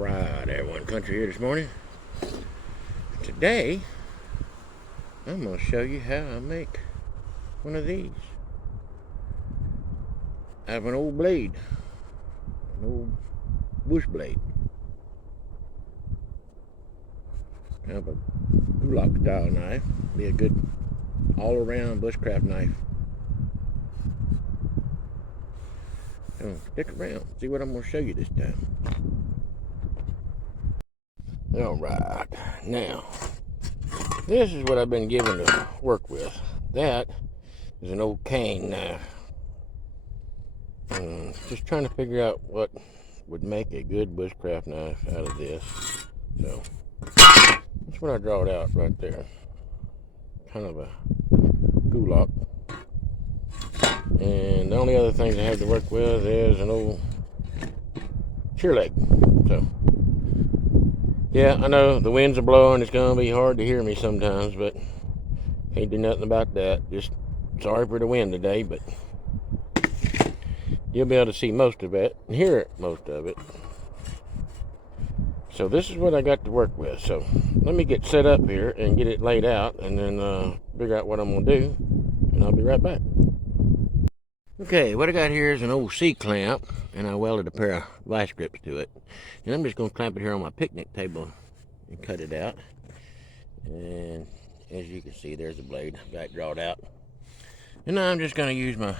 Alright, everyone, Country here this morning. Today, I'm going to show you how I make one of these. I have an old blade, an old bush blade. Kind of a golok style knife. Be a good all-around bushcraft knife. So stick around, see what I'm going to show you this time. Alright, now, this is what I've been given to work with. That is an old cane knife. Just trying to figure out what would make a good bushcraft knife out of this. So, that's what I drawed out right there. Kind of a golok. And the only other things I have to work with is an old shear leg. So, yeah, I know the winds are blowing. It's going to be hard to hear me sometimes, but can't do nothing about that. Just sorry for the wind today, but you'll be able to see most of it and hear most of it. So this is what I got to work with. So let me get set up here and get it laid out, and then figure out what I'm going to do, and I'll be right back. Okay, what I got here is an old C-clamp, and I welded a pair of vice grips to it. And I'm just going to clamp it here on my picnic table and cut it out. And as you can see, there's the blade. I've got it drawn out. And now I'm just going to use my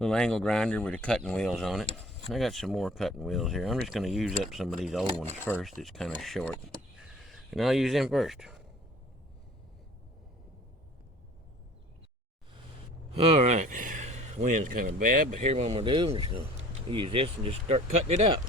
little angle grinder with the cutting wheels on it. I got some more cutting wheels here. I'm just going to use up some of these old ones first. It's kind of short. And I'll use them first. Alright, wind's kind of bad, but here's what I'm going to do. I'm just going to use this and just start cutting it out.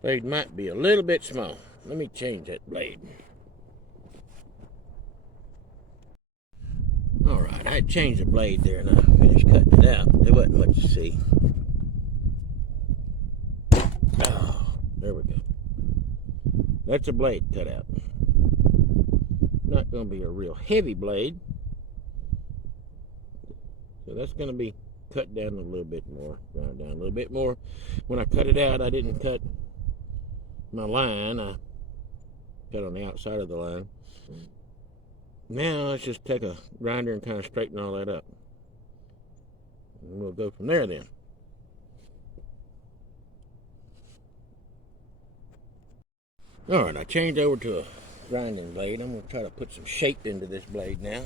Blade might be a little bit small. Let me change that blade. Alright, I changed the blade there and I finished cutting it out. There wasn't much to see. Oh, there we go. That's a blade cut out. Not going to be a real heavy blade. So that's going to be cut down a little bit more. Grind down a little bit more. When I cut it out, I didn't cut my line. I cut on the outside of the line. Now let's just take a grinder and kind of straighten all that up. And we'll go from there then. Alright, I changed over to a grinding blade. I'm going to try to put some shape into this blade now.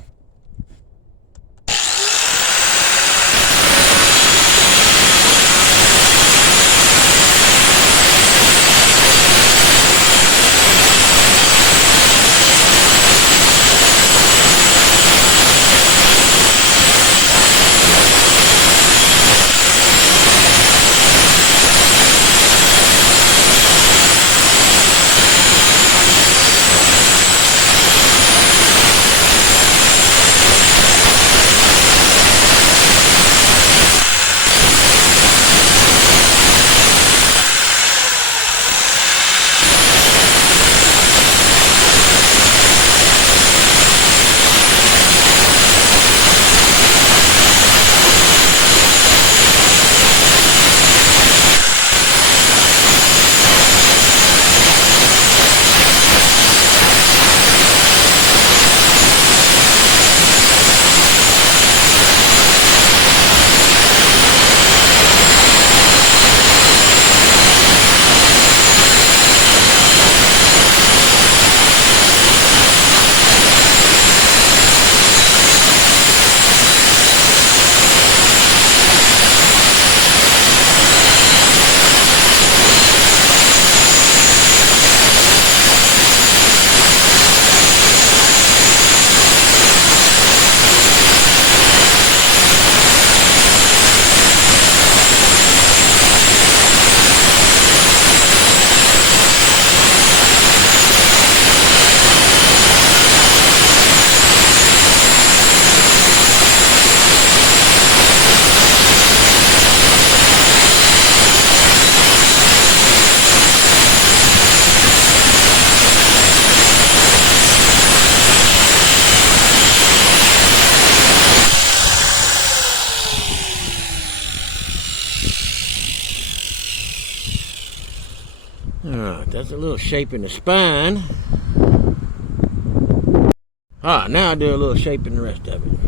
Alright, that's a little shape in the spine. Alright, now I do a little shape in the rest of it.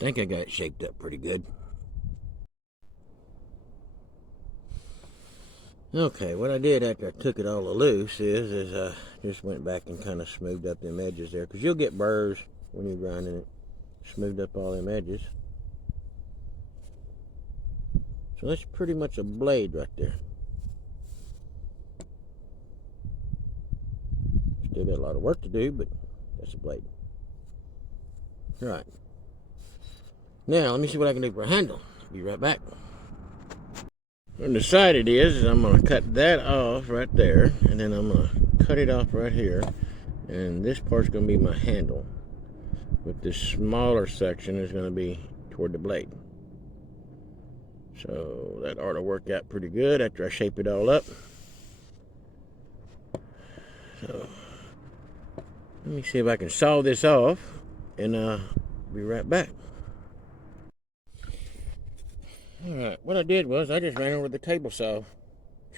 think I got it shaped up pretty good. Okay, what I did after I took it all loose is I just went back and kind of smoothed up them edges there, because you'll get burrs when you're grinding it. Smoothed up all them edges. So that's pretty much a blade right there. Still got a lot of work to do, but that's a blade. Alright. Now, let me see what I can do for a handle. Be right back. What I decided is I'm going to cut that off right there, and then I'm going to cut it off right here, and this part's going to be my handle, but this smaller section is going to be toward the blade. So that ought to work out pretty good after I shape it all up. So let me see if I can saw this off, and be right back. Alright, what I did was I just ran over the table saw,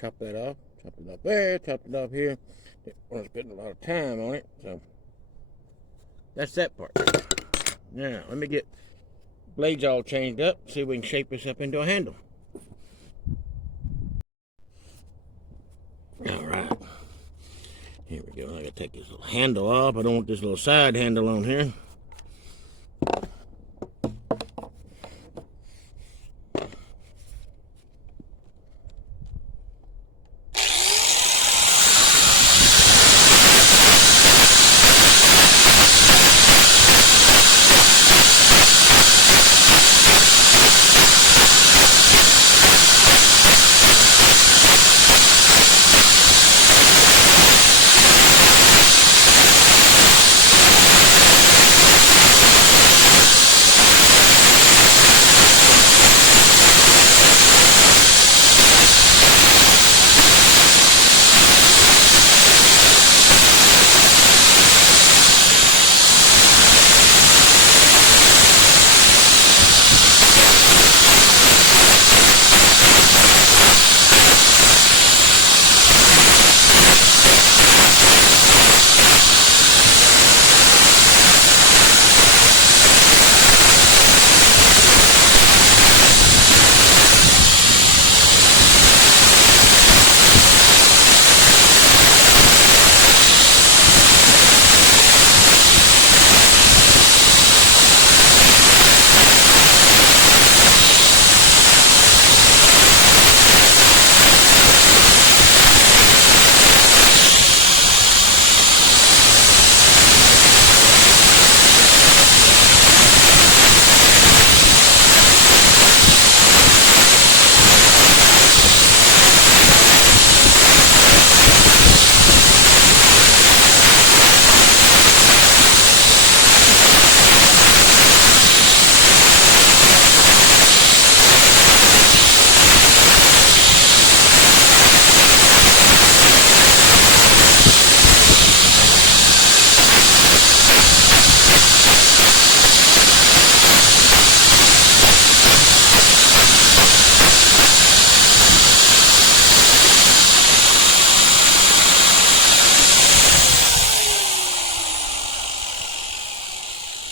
chopped that off, chopped it off there, chopped it off here. Didn't want to spend a lot of time on it, so that's that part. Now, let me get blades all changed up, see if we can shape this up into a handle. Alright, here we go. I gotta take this little handle off. I don't want this little side handle on here.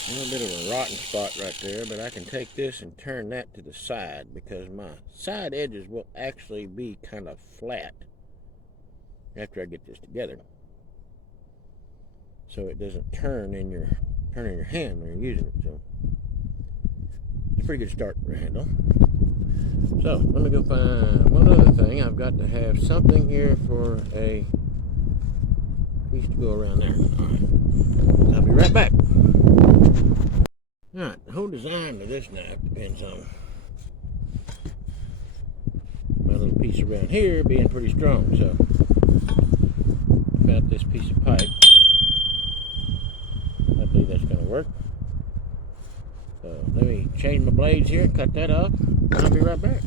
A little bit of a rotten spot right there, but I can take this and turn that to the side, because my side edges will actually be kind of flat after I get this together, so it doesn't turn in your hand when you're using it. So it's a pretty good start for a handle. So let me go find one other thing. I've got to have something here for a piece to go around there. Alright, I'll be right back. Alright, the whole design of this knife depends on my little piece around here being pretty strong. So about this piece of pipe, I believe that's going to work. So let me change my blades here and cut that off, and I'll be right back.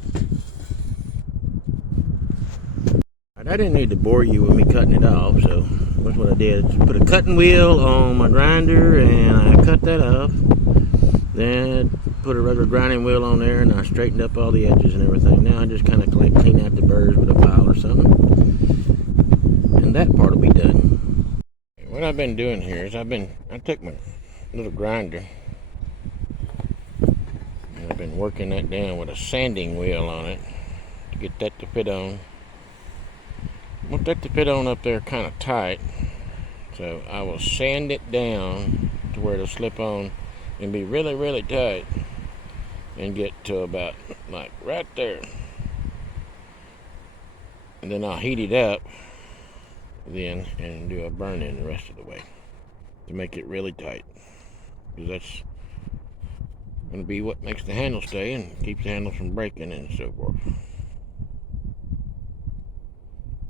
I didn't need to bore you with me cutting it off, so that's what I did. Just put a cutting wheel on my grinder and I cut that off. Then put a regular grinding wheel on there and I straightened up all the edges and everything. Now I just kind of clean out the burrs with a file or something, and that part will be done. What I've been doing here is I took my little grinder been working that down with a sanding wheel on it to get that to fit on. I want that to fit on up there kind of tight, so I will sand it down to where it'll slip on and be really, really tight, and get to about like right there. And then I'll heat it up then and do a burn-in the rest of the way to make it really tight, because that's going to be what makes the handle stay and keeps the handle from breaking and so forth.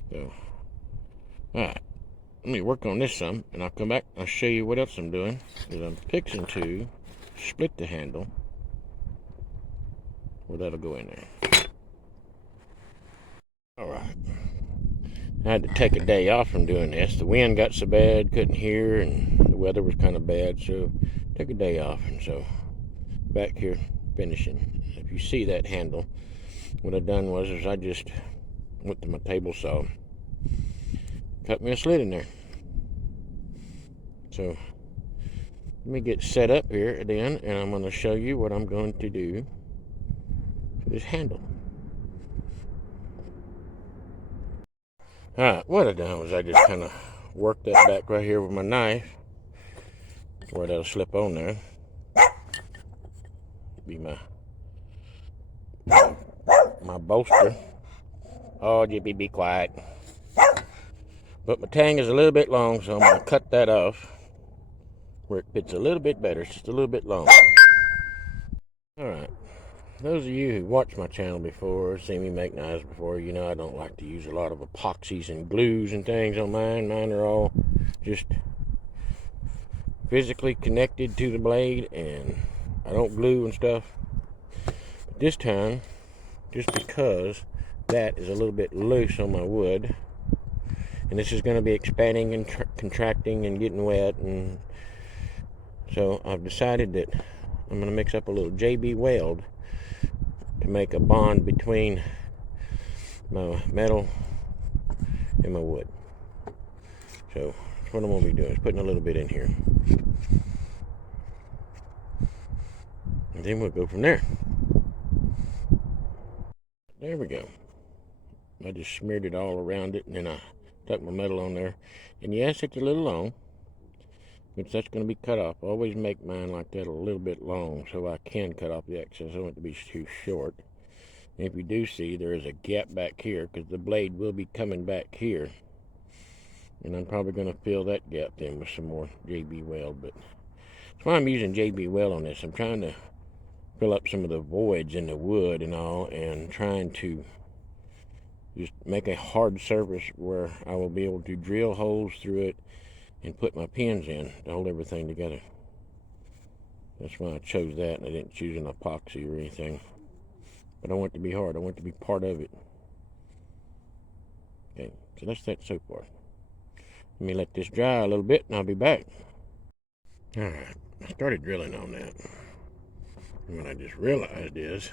So, alright, let me work on this some, and I'll come back and I'll show you what else I'm doing, because I'm fixing to split the handle where that'll go in there. Alright, I had to take a day off from doing this. The wind got so bad, couldn't hear, and the weather was kind of bad, so took a day off, and so back here finishing. If you see that handle, what I done was I just went to my table saw, cut me a slit in there. So let me get set up here then, and I'm going to show you what I'm going to do to this handle. Alright, what I done was I just kind of worked that back right here with my knife where that'll slip on there. Be my bolster. Oh, Jippy, be quiet. But my tang is a little bit long, so I'm going to cut that off where it fits a little bit better. It's just a little bit long. Alright, those of you who watched my channel before, seen me make knives before, you know I don't like to use a lot of epoxies and glues and things on mine. Mine are all just physically connected to the blade, and I don't glue and stuff. But this time, just because that is a little bit loose on my wood, and this is going to be expanding and contracting and getting wet, and so I've decided that I'm going to mix up a little JB weld to make a bond between my metal and my wood. So that's what I'm going to be doing, is putting a little bit in here. And then we'll go from there. There we go. I just smeared it all around it, and then I stuck my metal on there. And yes, it's a little long, but that's going to be cut off. I always make mine like that, a little bit long, so I can cut off the excess. I don't want it to be too short. And if you do see, there is a gap back here, because the blade will be coming back here. And I'm probably going to fill that gap then with some more JB weld. But that's why I'm using JB weld on this. I'm trying to fill up some of the voids in the wood and all, and trying to just make a hard surface where I will be able to drill holes through it and put my pins in to hold everything together. That's why I chose that, and I didn't choose an epoxy or anything. But I want it to be hard. I want it to be part of it. Okay, so that's that so far. Let me let this dry a little bit, and I'll be back. Alright, I started drilling on that. And what I just realized is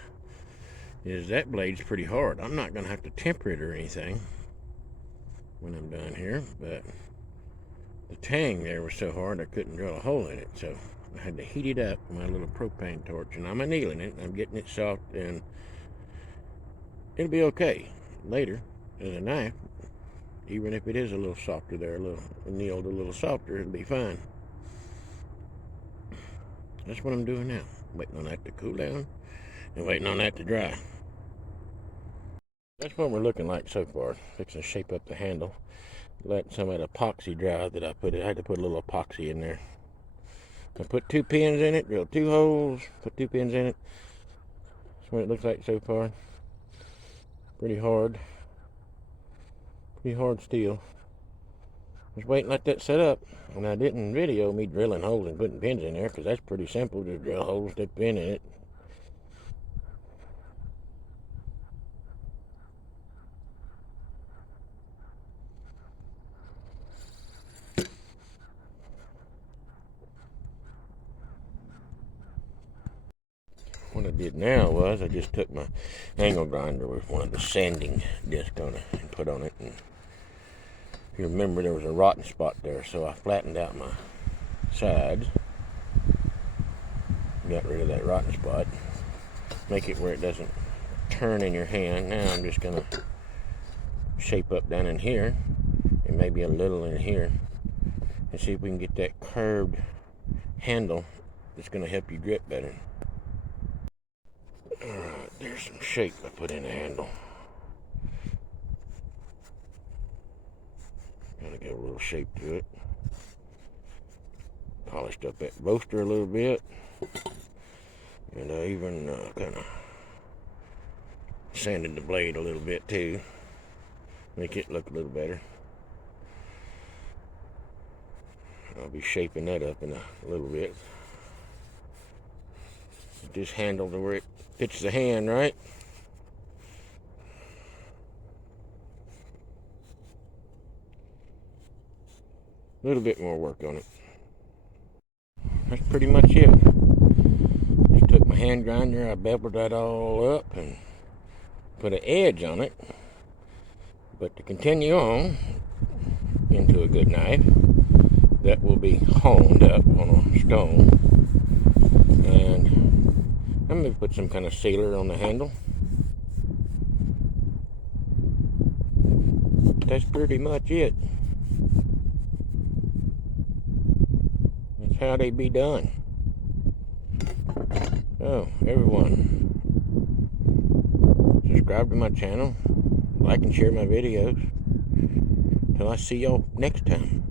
that blade's pretty hard. I'm not going to have to temper it or anything when I'm done here, but the tang there was so hard I couldn't drill a hole in it, so I had to heat it up with my little propane torch, and I'm annealing it. I'm getting it soft, and it'll be okay later as a knife. Even if it is a little softer there, a little annealed a little softer, it'll be fine. That's what I'm doing now. Waiting on that to cool down and waiting on that to dry. That's what we're looking like so far. Fixing to shape up the handle. Let some of that epoxy dry that I put. I had to put a little epoxy in there. I put 2 pins in it, drilled 2 holes, put 2 pins in it. That's what it looks like so far. Pretty hard. Pretty hard steel. Just waiting to let that set up. And I didn't video me drilling holes and putting pins in there, because that's pretty simple. Just drill holes, stick a pin in it. What I did now was I just took my angle grinder with one of the sanding discs on it and put on it. And if you remember, there was a rotten spot there, so I flattened out my sides, got rid of that rotten spot, make it where it doesn't turn in your hand. Now I'm just gonna shape up down in here and maybe a little in here and see if we can get that curved handle that's gonna help you grip better. Alright, there's some shape I put in the handle. Gotta get a little shape to it. Polished up that roaster a little bit. And I even kind of sanded the blade a little bit too. Make it look a little better. I'll be shaping that up in a little bit. Just handle to where it fits the hand, right? A little bit more work on it. That's pretty much it. Just took my hand grinder, I beveled that all up and put an edge on it. But to continue on into a good knife, that will be honed up on a stone. And I'm going to put some kind of sealer on the handle. That's pretty much it. That's how they be done. So, everyone, subscribe to my channel, like and share my videos. Till I see y'all next time.